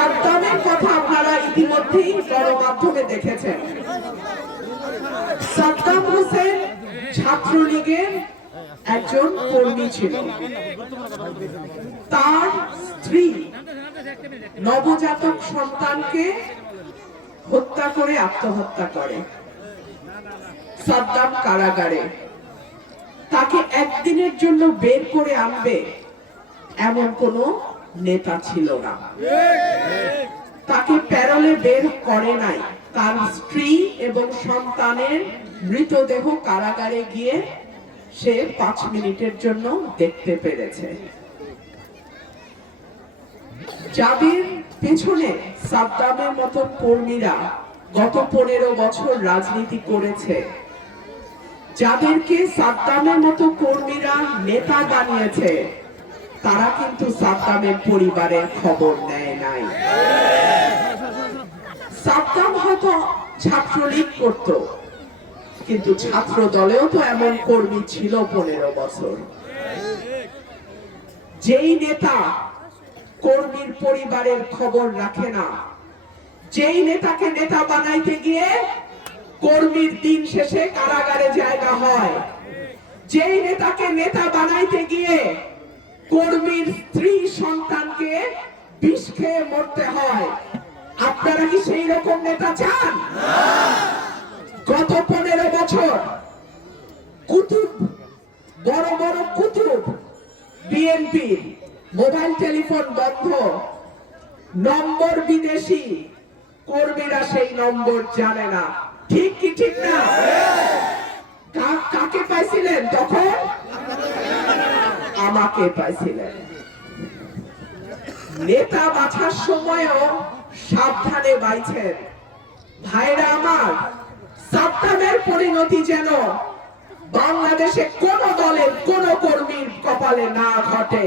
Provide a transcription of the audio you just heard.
সাদ্দামের কথা আপনারা ইতিমধ্যেই গণমাধ্যমে দেখেছেন। সাদ্দাম হোসেন ছাত্রলীগের একজন কর্মী ছিল। তার স্ত্রী নবজাতক সন্তানকে হত্যা করে আত্মহত্যা করে। সাদ্দাম কারাগারে। তাকে একদিনের জন্য বের করে আনবে এমন কোন নেতা ছিল না। তাকে প্যারোলে বের করে নাই। তার স্ত্রী এবং সন্তানের মৃতদেহ কারাগারে গিয়ে সে 5 মিনিটের জন্য দেখতে পেরেছে। যাদের পেছনে সাদ্দামের মতো কর্মীরা গত 15 বছর রাজনীতি করেছে, যাদেরকে সাদ্দামের মতো কর্মীরা নেতা বানিয়েছে, তারা কিন্তু সাদ্দামের পরিবারের খবর নেয় নাই। সাদ্দাম হয়তো ছাত্রলীগ করত, কিন্তু ছাত্র দলেও তো এমন কর্মী ছিল 15 বছর। যেই নেতা কর্মীর পরিবারের খবর রাখে না, যেই নেতাকে নেতা বানাইতে গিয়ে কর্মীর দিন শেষে কারাগারে জায়গা হয়, যেই নেতাকে নেতা বানাইতে গিয়ে কর্মীর স্ত্রী সন্তানকে বিষ খেয়ে মরতে হয়, আপনারা কি সেই রকম নেতা চান? গত 15 বছর কুতুব, বড় বড় কুতুব বিএনপির মোবাইল টেলিফোন বন্ধ, নম্বর বিদেশি, কর্মীরা সেই নম্বর জানে না। ঠিক কি ঠিক না? কাকে পাইছিলেন তখন? আমাকে পাইছিলেন। নেতা বাছার সময়ও সাবধানে বাইছেন। ভাইরা আমার, সাদ্দামের পরিণতি যেন বাংলাদেশে কোন দলের কোন কর্মীর কপালে না ঘটে।